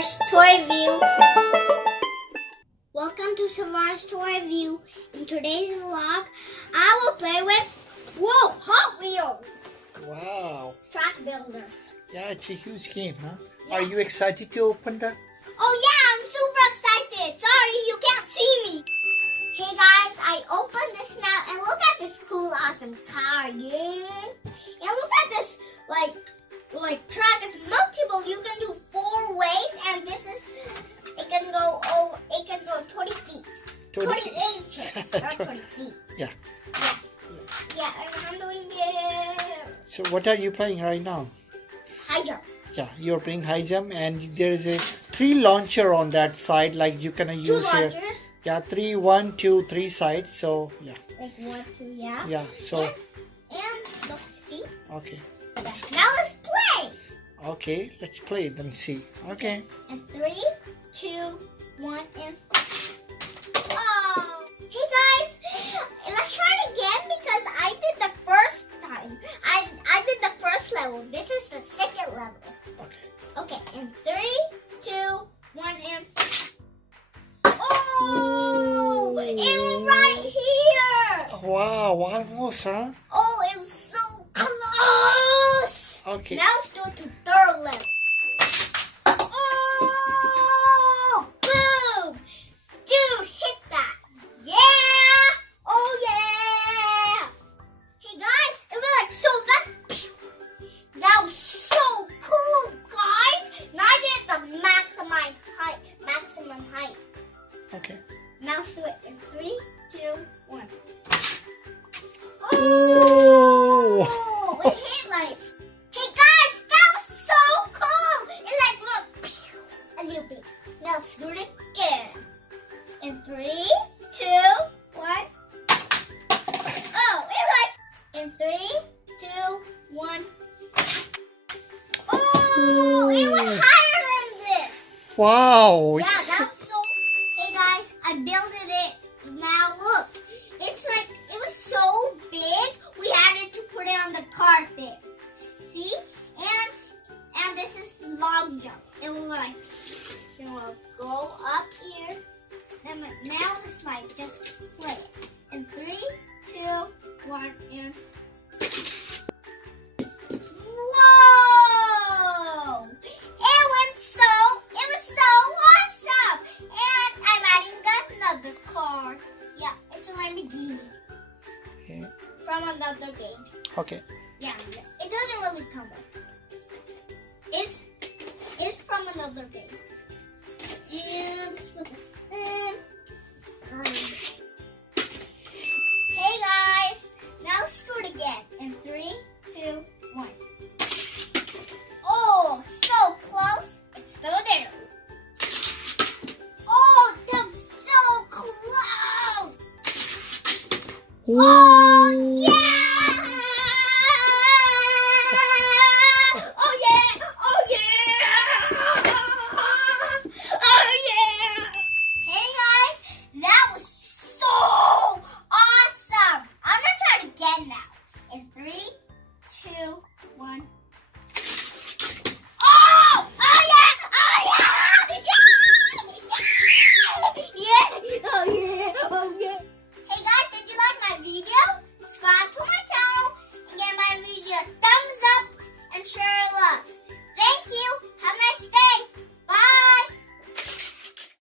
Savar's Toy View. Welcome to Savar's Toy View. In today's vlog, I will play with, Hot Wheels. Wow. Track Builder. Yeah, it's a huge game, huh? Yeah. Are you excited to open that? Oh yeah, I'm super excited. Sorry, you can't see me. Hey guys, I opened this now and look at this cool, awesome car, yeah. And look at this, like track. It's multiple. You can do 4 ways, and this is, it can go 20 feet. 20 inches, not 20 feet. Yeah. Yeah, and I'm doing it. So what are you playing right now? High jump. Yeah, you're playing high jump, and there is a 3 launcher on that side, like you can use 2 here. launchers. Yeah, 3, 1, 2, 3 sides. So yeah. Like 1, 2, yeah. Yeah. So. And look, see. Okay. Now let's play. Okay, let's play it and see. Okay. And 3, 2, 1, and. Oh. Hey guys, let's try it again because I did the first time. I did the first level. This is the second level. Okay. Okay, and 3, 2, 1, and. Oh! It was right here! Wow, almost, huh? Oh, it was so close! Okay. Now let's go to third level. Oh! Boom! Dude, hit that! Yeah! Oh yeah! Hey guys, it was like so fast. That was so cool, guys! Now I did the maximum height. Okay. Now let's do it in 3, 2, 1. Oh! Oh! It hit like. Hey guys, that was so cool! It like look, a little bit. Now let's do it again. In 3, 2, 1. Oh, it like. In 3, 2, 1. Oh! It went higher than this. Wow! Yeah, that's so. Hey guys, I built it. Now look, it's like it was so big. We had to put it on the carpet. See, and this is long jump. It will like, go up here. Then now it's like just play it. In 3, 2, 1, and. Whoa! It was so awesome! And I'm adding another car. Yeah, it's a Lamborghini. Okay. From another game. Okay. Yeah, it doesn't really come up. It's from another game. And let's put this in.